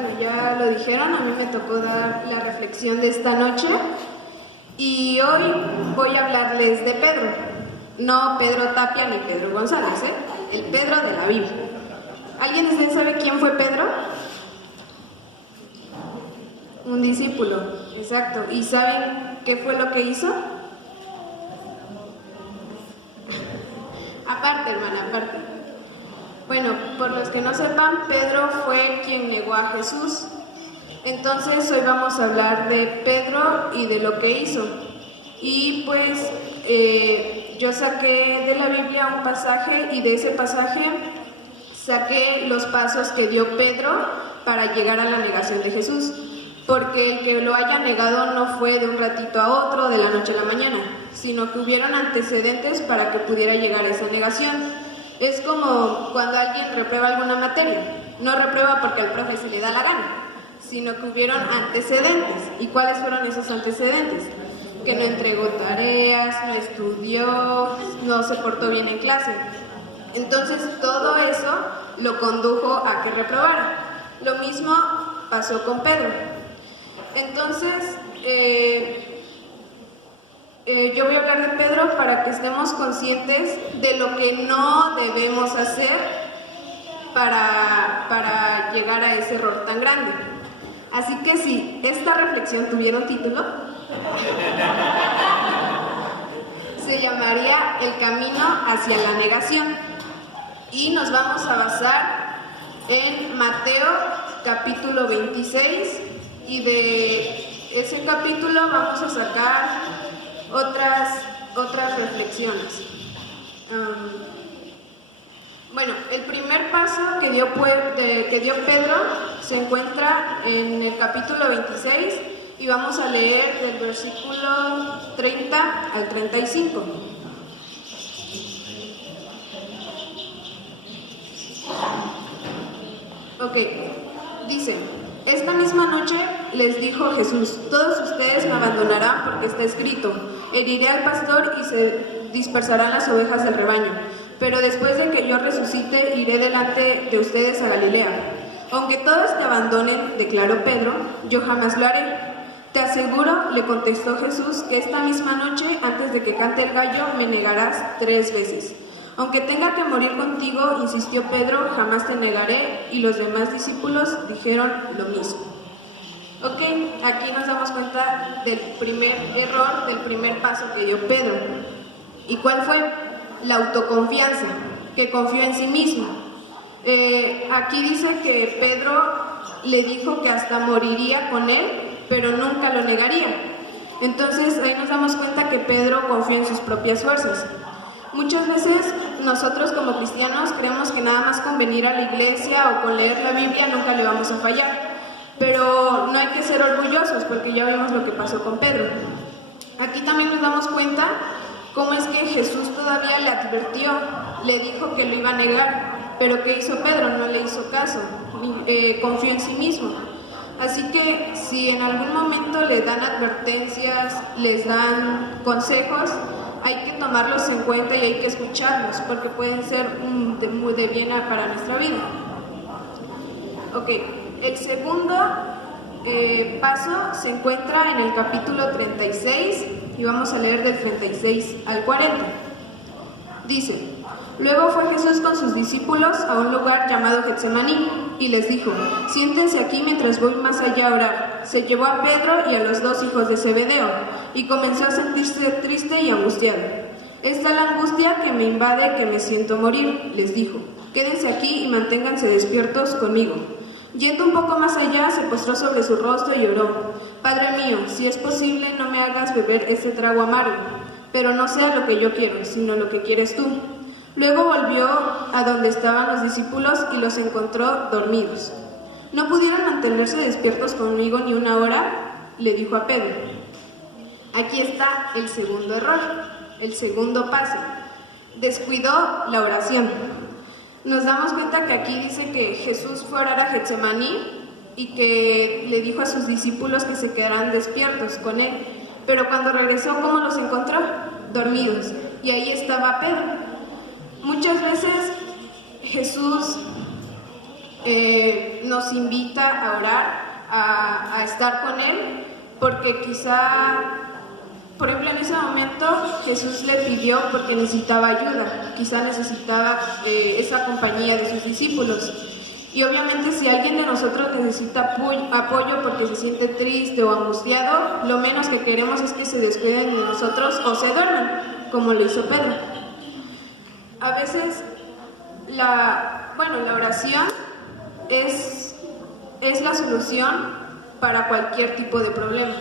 bueno, ya lo dijeron, a mí me tocó dar la reflexión de esta noche y hoy voy a hablarles de Pedro. No Pedro Tapia ni Pedro González, el Pedro de la Biblia. ¿Alguien de ustedes sabe quién fue Pedro? Un discípulo, exacto. ¿Y saben qué fue lo que hizo? Aparte, hermana, aparte. Bueno, por los que no sepan, Pedro fue quien negó a Jesús. Entonces hoy vamos a hablar de Pedro y de lo que hizo. Y pues yo saqué de la Biblia un pasaje y de ese pasaje saqué los pasos que dio Pedro para llegar a la negación de Jesús. Porque el que lo haya negado no fue de un ratito a otro, de la noche a la mañana, sino que hubieron antecedentes para que pudiera llegar a esa negación. Es como cuando alguien reprueba alguna materia. No reprueba porque al profe se le da la gana, sino que hubieron antecedentes. ¿Y cuáles fueron esos antecedentes? Que no entregó tareas, no estudió, no se portó bien en clase. Entonces todo eso lo condujo a que reprobara. Lo mismo pasó con Pedro. Entonces, yo voy a hablar de Pedro para que estemos conscientes de lo que no debemos hacer para llegar a ese error tan grande. Así que si esta reflexión tuviera un título, se llamaría El camino hacia la negación. Y nos vamos a basar en Mateo capítulo 26. Y de ese capítulo vamos a sacar otras reflexiones. Bueno, el primer paso que dio Pedro se encuentra en el capítulo 26 y vamos a leer del versículo 30 al 35. Ok, dice: Esta misma noche les dijo Jesús: todos ustedes me abandonarán porque está escrito, heriré al pastor y se dispersarán las ovejas del rebaño. Pero después de que yo resucite, iré delante de ustedes a Galilea. Aunque todos te abandonen, declaró Pedro, yo jamás lo haré. Te aseguro, le contestó Jesús, que esta misma noche, antes de que cante el gallo, me negarás 3 veces. Aunque tenga que morir contigo, insistió Pedro, jamás te negaré, y los demás discípulos dijeron lo mismo. Ok, aquí nos damos cuenta del primer error, del primer paso que dio Pedro. ¿Y cuál fue? La autoconfianza, que confió en sí mismo. Aquí dice que Pedro le dijo que hasta moriría con él, pero nunca lo negaría. Entonces ahí nos damos cuenta que Pedro confió en sus propias fuerzas. Muchas veces nosotros como cristianos creemos que nada más con venir a la iglesia o con leer la Biblia nunca le vamos a fallar. Pero no hay que ser orgullosos porque ya vemos lo que pasó con Pedro. Aquí también nos damos cuenta cómo es que Jesús todavía le advirtió, le dijo que lo iba a negar, pero ¿qué hizo Pedro? No le hizo caso, confió en sí mismo. Así que si en algún momento les dan advertencias, les dan consejos, hay que tomarlos en cuenta y hay que escucharlos, porque pueden ser muy de bien para nuestra vida. Ok, el segundo paso se encuentra en el capítulo 36 y vamos a leer del 36 al 40. Dice: Luego fue Jesús con sus discípulos a un lugar llamado Getsemaní y les dijo: siéntense aquí mientras voy más allá a orar. Se llevó a Pedro y a los 2 hijos de Zebedeo y comenzó a sentirse triste y angustiado. Esta es la angustia que me invade, que me siento morir, les dijo. Quédense aquí y manténganse despiertos conmigo. Yendo un poco más allá, se postró sobre su rostro y oró: Padre mío, si es posible, no me hagas beber este trago amargo, pero no sea lo que yo quiero, sino lo que quieres tú. Luego volvió a donde estaban los discípulos y los encontró dormidos. ¿No pudieron mantenerse despiertos conmigo ni una hora?, le dijo a Pedro. Aquí está el segundo error, el segundo paso. Descuidó la oración. Nos damos cuenta que aquí dice que Jesús fue a orar a Getsemaní y que le dijo a sus discípulos que se quedaran despiertos con él. Pero cuando regresó, ¿cómo los encontró? Dormidos. Y ahí estaba Pedro. Muchas veces Jesús nos invita a orar, a estar con Él, porque quizá, por ejemplo, en ese momento Jesús le pidió porque necesitaba ayuda, quizá necesitaba esa compañía de sus discípulos. Y obviamente si alguien de nosotros necesita apoyo porque se siente triste o angustiado, lo menos que queremos es que se descuiden de nosotros o se duerman, como lo hizo Pedro. A veces la oración es la solución para cualquier tipo de problema.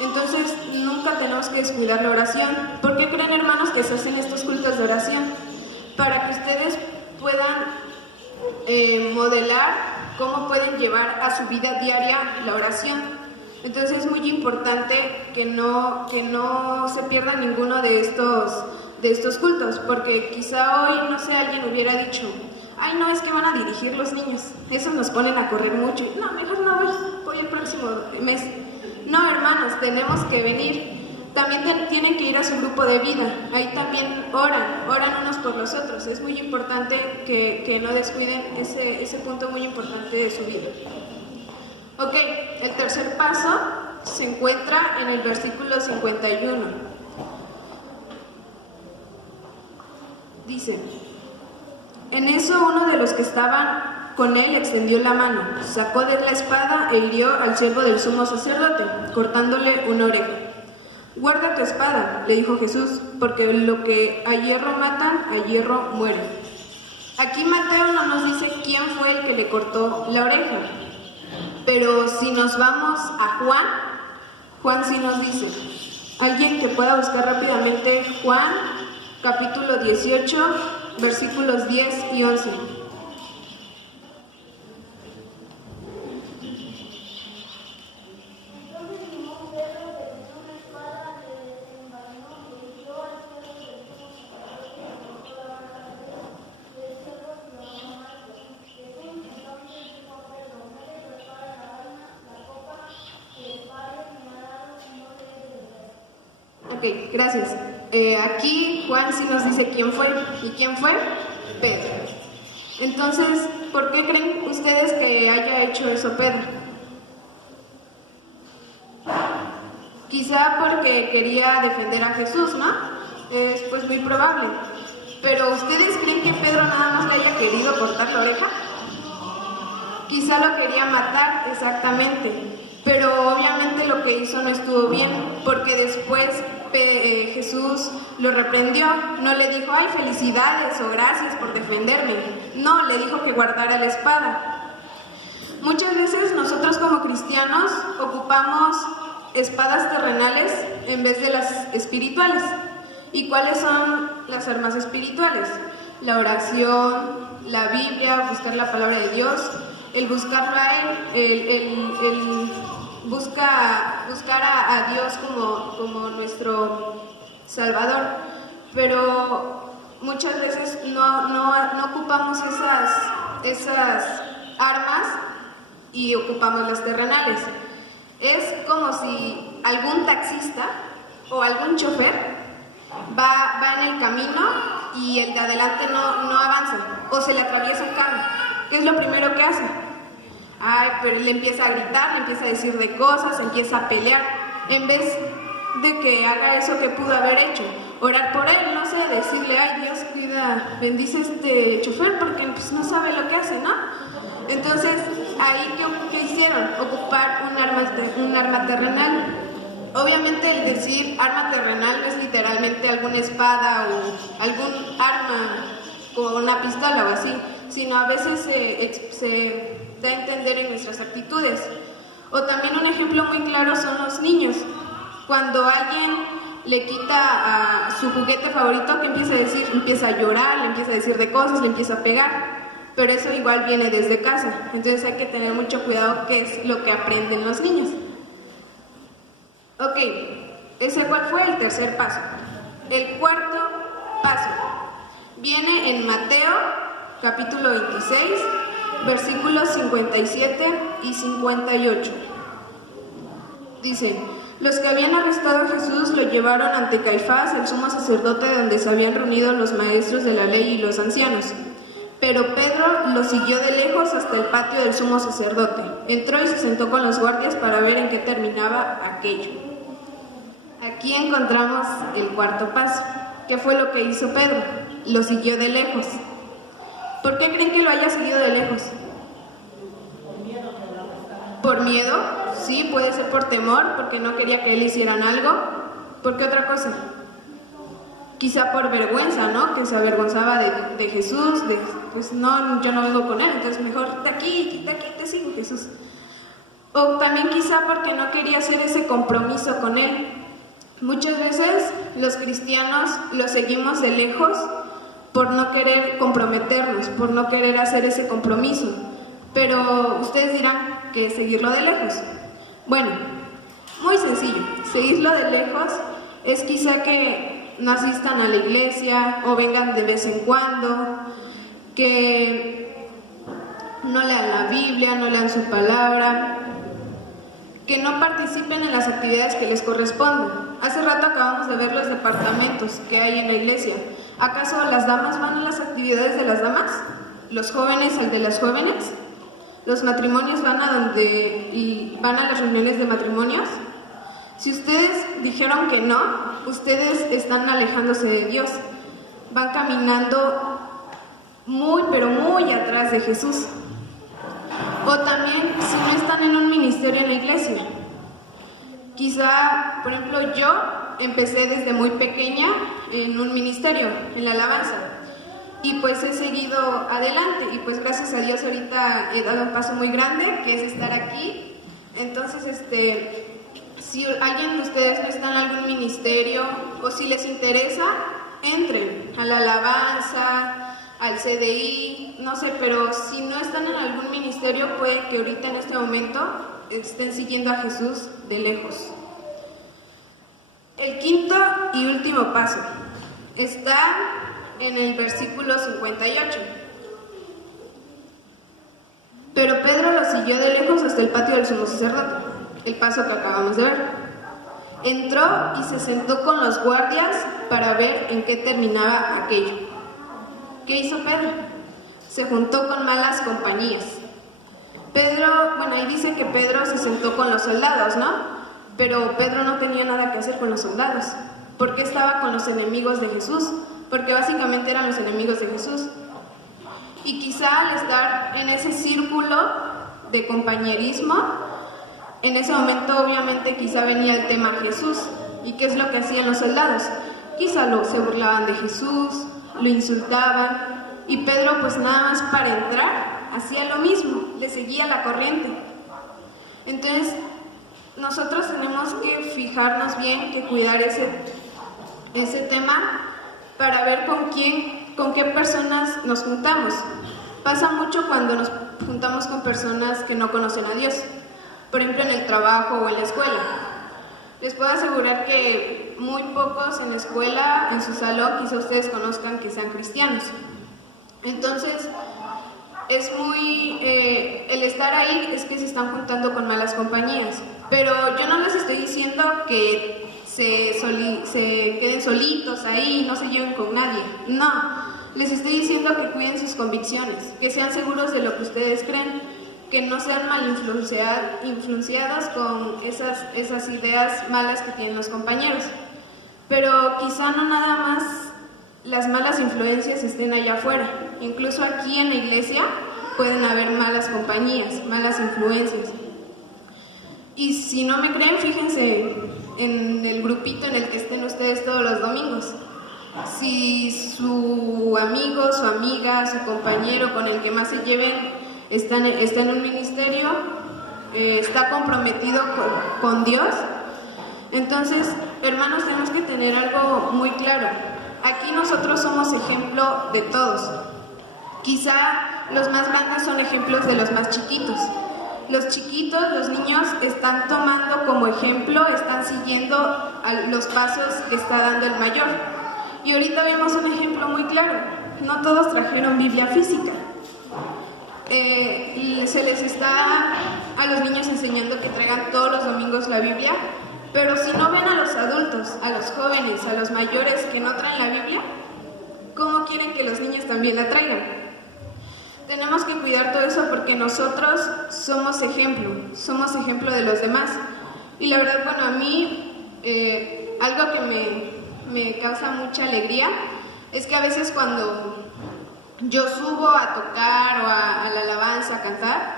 Entonces nunca tenemos que descuidar la oración. ¿Por qué creen, hermanos, que se hacen estos cultos de oración? Para que ustedes puedan modelar cómo pueden llevar a su vida diaria la oración. Entonces es muy importante que no se pierda ninguno de estos cultos, porque quizá hoy, no sé, alguien hubiera dicho: ay, no, es que van a dirigir los niños, esos nos ponen a correr mucho, no, mejor no voy el próximo mes. No, hermanos, tenemos que venir. También tienen que ir a su grupo de vida, ahí también oran unos por los otros. Es muy importante que no descuiden ese punto muy importante de su vida. Ok, el tercer paso se encuentra en el versículo 51. Dice: en eso uno de los que estaban con él extendió la mano, sacó de la espada e hirió al siervo del sumo sacerdote, cortándole una oreja. Guarda tu espada, le dijo Jesús, porque lo que a hierro matan, a hierro mueren. Aquí Mateo no nos dice quién fue el que le cortó la oreja, pero si nos vamos a Juan sí nos dice. Alguien que pueda buscar rápidamente Juan, capítulo 18, versículos 10 y 11. Ok, gracias. Aquí Juan sí nos dice quién fue. ¿Y quién fue? Pedro. Entonces, ¿por qué creen ustedes que haya hecho eso Pedro? Quizá porque quería defender a Jesús, ¿no? Es pues muy probable. Pero ¿ustedes creen que Pedro nada más le haya querido cortar la oreja? Quizá lo quería matar, exactamente. Pero obviamente lo que hizo no estuvo bien, porque después Jesús lo reprendió. No le dijo: ay, felicidades o gracias por defenderme. No, le dijo que guardara la espada. Muchas veces nosotros como cristianos ocupamos espadas terrenales en vez de las espirituales. ¿Y cuáles son las armas espirituales? La oración, la Biblia, buscar la palabra de Dios, el buscarlo a Él, buscar a Dios como nuestro Salvador. Pero muchas veces no ocupamos esas armas y ocupamos las terrenales. Es como si algún taxista o algún chofer va en el camino y el de adelante no avanza o se le atraviesa un carro. ¿Qué es lo primero que hace? Pero le empieza a gritar, le empieza a decir de cosas, empieza a pelear, en vez de que haga eso que pudo haber hecho, orar por él, no sé, decirle: ay, Dios, cuida, bendice a este chofer porque pues no sabe lo que hace, ¿no? Entonces, ahí ¿qué hicieron? Ocupar un arma terrenal. Obviamente el decir arma terrenal no es literalmente alguna espada o algún arma como una pistola o así, sino a veces se da a entender en nuestras actitudes. O también un ejemplo muy claro son los niños. Cuando alguien le quita a su juguete favorito, ¿qué empieza a decir? Empieza a llorar, le empieza a decir de cosas, le empieza a pegar. Pero eso igual viene desde casa. Entonces hay que tener mucho cuidado qué es lo que aprenden los niños. Ok, ¿ese cuál fue? El tercer paso. El cuarto paso viene en Mateo, capítulo 26, versículos 57 y 58. Dice: los que habían arrestado a Jesús lo llevaron ante Caifás, el sumo sacerdote, donde se habían reunido los maestros de la ley y los ancianos. Pero Pedro lo siguió de lejos hasta el patio del sumo sacerdote. Entró y se sentó con los guardias para ver en qué terminaba aquello. Aquí encontramos el cuarto paso. ¿Qué fue lo que hizo Pedro? Lo siguió de lejos. ¿Por qué creen que lo haya seguido de lejos? ¿Por miedo? Sí, puede ser por temor, porque no quería que le hicieran algo. ¿Por qué otra cosa? Quizá por vergüenza, ¿no? Que se avergonzaba de Jesús, pues no, yo no vengo con él, entonces mejor de aquí te sigo, Jesús. O también quizá porque no quería hacer ese compromiso con él. Muchas veces los cristianos lo seguimos de lejos por no querer comprometernos, por no querer hacer ese compromiso. Pero ustedes dirán que seguirlo de lejos. Bueno, muy sencillo. Seguirlo de lejos es quizá que no asistan a la iglesia o vengan de vez en cuando, que no lean la Biblia, no lean su palabra, que no participen en las actividades que les corresponden. Hace rato acabamos de ver los departamentos que hay en la iglesia. ¿Acaso las damas van a las actividades de las damas? ¿Los jóvenes al de las jóvenes? ¿Los matrimonios van a las reuniones de matrimonios? Si ustedes dijeron que no, ustedes están alejándose de Dios. Van caminando muy, pero muy atrás de Jesús. O también, si no están en un ministerio en la iglesia. Quizá, por ejemplo, yo empecé desde muy pequeña en un ministerio, en la alabanza. Y pues he seguido adelante. Y pues gracias a Dios ahorita he dado un paso muy grande, que es estar aquí. Entonces, si alguien de ustedes no está en algún ministerio o si les interesa, entren a la alabanza, al CDI, no sé, pero si no están en algún ministerio, puede que ahorita en este momento estén siguiendo a Jesús de lejos. El quinto y último paso está en el versículo 58. Pero Pedro lo siguió de lejos hasta el patio del sumo sacerdote. El paso que acabamos de ver. Entró y se sentó con los guardias para ver en qué terminaba aquello. ¿Qué hizo Pedro? Se juntó con malas compañías. Ahí dice que Pedro se sentó con los soldados, ¿no? Pero Pedro no tenía nada que hacer con los soldados. ¿Por qué estaba con los enemigos de Jesús? Porque básicamente eran los enemigos de Jesús. Y quizá al estar en ese círculo de compañerismo, en ese momento obviamente quizá venía el tema Jesús. ¿Y qué es lo que hacían los soldados? Quizá se burlaban de Jesús, lo insultaban, y Pedro pues nada más para entrar hacía lo mismo, le seguía la corriente. Entonces nosotros tenemos que fijarnos bien, que cuidar ese tema para ver con qué personas nos juntamos. Pasa mucho cuando nos juntamos con personas que no conocen a Dios. Por ejemplo, en el trabajo o en la escuela. Les puedo asegurar que muy pocos en la escuela, en su salón, quizá ustedes conozcan que sean cristianos. Entonces, es el estar ahí es que se están juntando con malas compañías. Pero yo no les estoy diciendo que se queden solitos ahí, no se lleven con nadie. No, les estoy diciendo que cuiden sus convicciones, que sean seguros de lo que ustedes creen, que no sean mal influenciadas con esas ideas malas que tienen los compañeros. Pero quizá no nada más las malas influencias estén allá afuera. Incluso aquí en la iglesia pueden haber malas compañías, malas influencias. Y si no me creen, fíjense en el grupito en el que estén ustedes todos los domingos. Si su amigo, su amiga, su compañero con el que más se lleven está en un ministerio, está comprometido con Dios, entonces, hermanos, tenemos que tener algo muy claro. Aquí nosotros somos ejemplo de todos. Quizá los más grandes son ejemplos de los más chiquitos. Los chiquitos, los niños, están tomando como ejemplo, están siguiendo los pasos que está dando el mayor. Y ahorita vemos un ejemplo muy claro. No todos trajeron Biblia física. Y se les está a los niños enseñando que traigan todos los domingos la Biblia, pero si no ven a los adultos, a los jóvenes, a los mayores que no traen la Biblia, ¿cómo quieren que los niños también la traigan? tenemos que cuidar todo eso porque nosotros somos ejemplo de los demás. Y la verdad, bueno, a mí algo que me causa mucha alegría es que a veces cuando yo subo a tocar o a la alabanza, a cantar,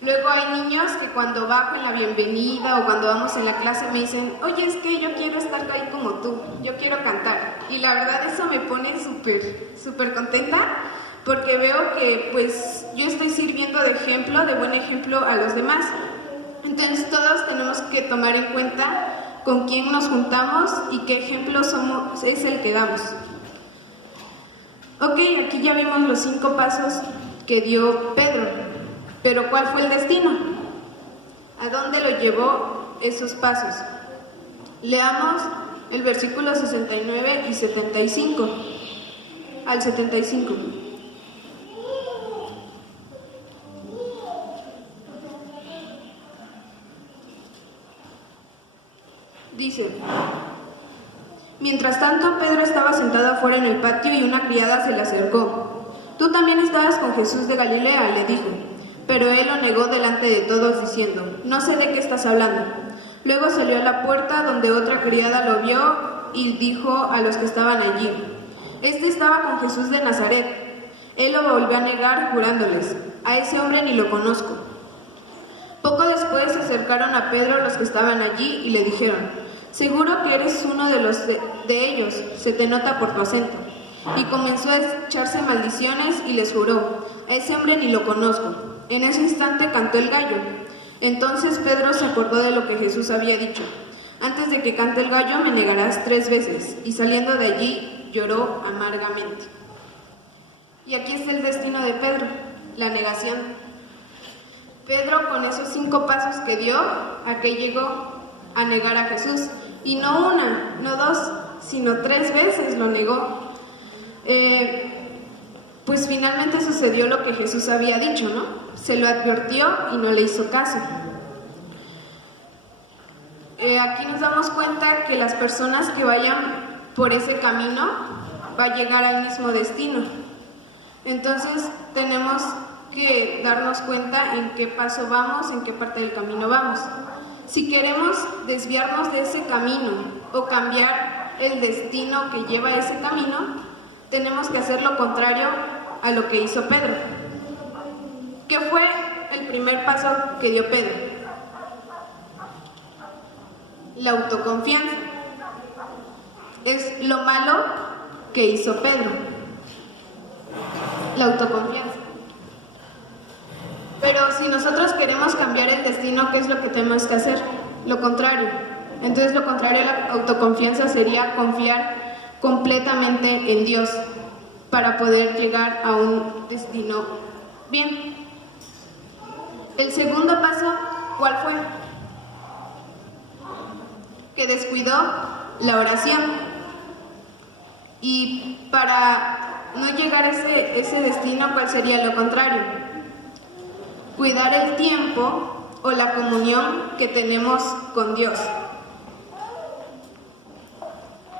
luego hay niños que cuando bajo en la bienvenida o cuando vamos en la clase me dicen, oye, es que yo quiero estar ahí como tú, yo quiero cantar. Y la verdad eso me pone súper contenta porque veo que pues yo estoy sirviendo de ejemplo, de buen ejemplo a los demás. Entonces todos tenemos que tomar en cuenta con quién nos juntamos y qué ejemplo es el que damos. Ok, aquí ya vimos los 5 pasos que dio Pedro, pero ¿cuál fue el destino? ¿A dónde lo llevó esos pasos? Leamos el versículo 69 y 75, al 75. Dice: mientras tanto, Pedro estaba sentado afuera en el patio y una criada se le acercó. «Tú también estabas con Jesús de Galilea», le dijo. Pero él lo negó delante de todos diciendo: «No sé de qué estás hablando». Luego salió a la puerta donde otra criada lo vio y dijo a los que estaban allí: «Este estaba con Jesús de Nazaret». Él lo volvió a negar jurándoles: «A ese hombre ni lo conozco». Poco después se acercaron a Pedro los que estaban allí y le dijeron: «Seguro que eres uno de ellos, se te nota por tu acento». Y comenzó a echarse maldiciones y les juró: «A ese hombre ni lo conozco». En ese instante cantó el gallo. Entonces Pedro se acordó de lo que Jesús había dicho: «Antes de que cante el gallo me negarás 3 veces». Y saliendo de allí lloró amargamente. Y aquí está el destino de Pedro, la negación. Pedro, con esos 5 pasos que dio, ¿a qué llegó? A negar a Jesús. Y no una, no 2, sino 3 veces lo negó. Pues finalmente sucedió lo que Jesús había dicho, ¿no? Se lo advirtió y no le hizo caso. Aquí nos damos cuenta que las personas que vayan por ese camino va a llegar al mismo destino. Entonces tenemos que darnos cuenta en qué paso vamos, en qué parte del camino vamos. Si queremos desviarnos de ese camino o cambiar el destino que lleva a ese camino, tenemos que hacer lo contrario a lo que hizo Pedro. ¿Qué fue el primer paso que dio Pedro? La autoconfianza. Es lo malo que hizo Pedro. La autoconfianza. Pero si nosotros queremos cambiar el destino, ¿qué es lo que tenemos que hacer? Lo contrario. Entonces lo contrario a la autoconfianza sería confiar completamente en Dios para poder llegar a un destino bien. El segundo paso, ¿cuál fue? Que descuidó la oración. Y para no llegar a ese destino, ¿cuál sería lo contrario? Cuidar el tiempo o la comunión que tenemos con Dios.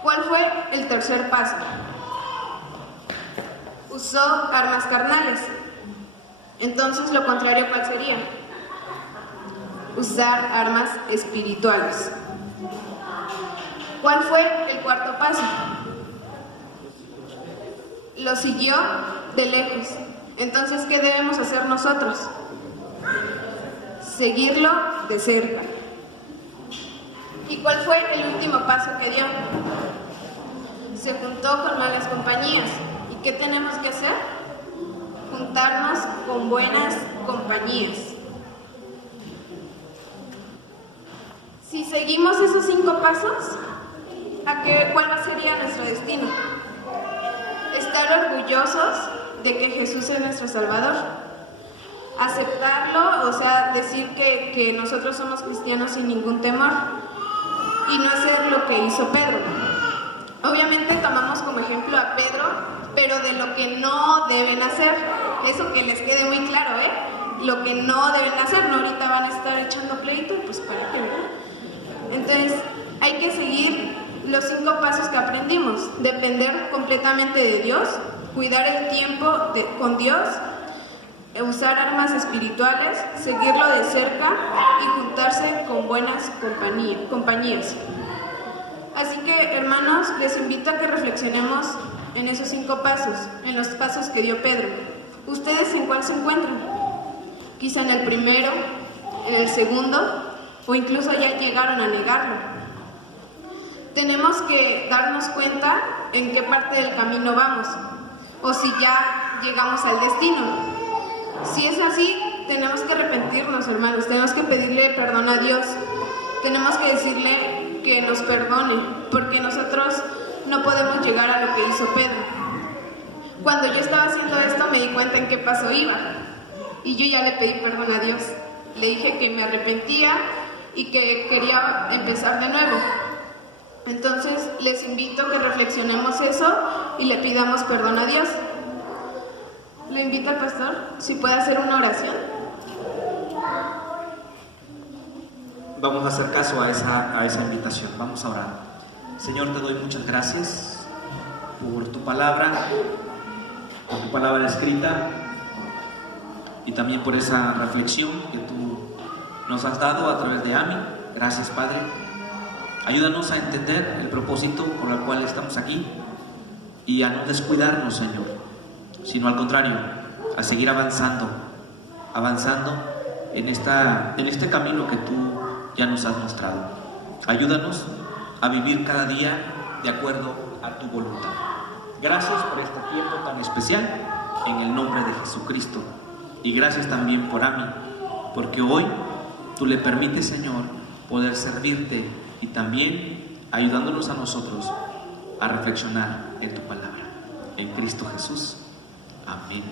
¿Cuál fue el tercer paso? Usó armas carnales. Entonces, lo contrario, ¿cuál sería? Usar armas espirituales. ¿Cuál fue el cuarto paso? Lo siguió de lejos. Entonces, ¿qué debemos hacer nosotros? Seguirlo de cerca. ¿Y cuál fue el último paso que dio? Se juntó con malas compañías. ¿Y qué tenemos que hacer? Juntarnos con buenas compañías. Si seguimos esos 5 pasos, ¿cuál sería nuestro destino? Estar orgullosos de que Jesús es nuestro Salvador. Aceptarlo, o sea, decir que nosotros somos cristianos sin ningún temor y no hacer lo que hizo Pedro. Obviamente tomamos como ejemplo a Pedro, pero de lo que no deben hacer. Eso que les quede muy claro, lo que no deben hacer, no ahorita van a estar echando pleito, pues para qué, ¿verdad? Entonces, hay que seguir los 5 pasos que aprendimos: depender completamente de Dios, cuidar el tiempo con Dios, usar armas espirituales, seguirlo de cerca y juntarse con buenas compañías. Así que, hermanos, les invito a que reflexionemos en esos 5 pasos, en los pasos que dio Pedro. ¿Ustedes en cuál se encuentran? Quizá en el primero, en el segundo, o incluso ya llegaron a negarlo. Tenemos que darnos cuenta en qué parte del camino vamos, o si ya llegamos al destino. Si es así, tenemos que arrepentirnos, hermanos, tenemos que pedirle perdón a Dios, tenemos que decirle que nos perdone, porque nosotros no podemos llegar a lo que hizo Pedro. Cuando yo estaba haciendo esto me di cuenta en qué paso iba, y yo ya le pedí perdón a Dios. Le dije que me arrepentía y que quería empezar de nuevo. Entonces les invito a que reflexionemos eso y le pidamos perdón a Dios. Le invito al pastor si puede hacer una oración. Vamos a hacer caso a esa invitación. Vamos a orar. Señor, te doy muchas gracias por tu palabra escrita, y también por esa reflexión que tú nos has dado a través de Ami. Gracias, Padre. Ayúdanos a entender el propósito por el cual estamos aquí y a no descuidarnos, Señor, sino al contrario, a seguir avanzando en este camino que tú ya nos has mostrado. Ayúdanos a vivir cada día de acuerdo a tu voluntad. Gracias por este tiempo tan especial, en el nombre de Jesucristo. Y gracias también por Ami, porque hoy tú le permites, Señor, poder servirte y también ayudándonos a nosotros a reflexionar en tu palabra. En Cristo Jesús. Amén.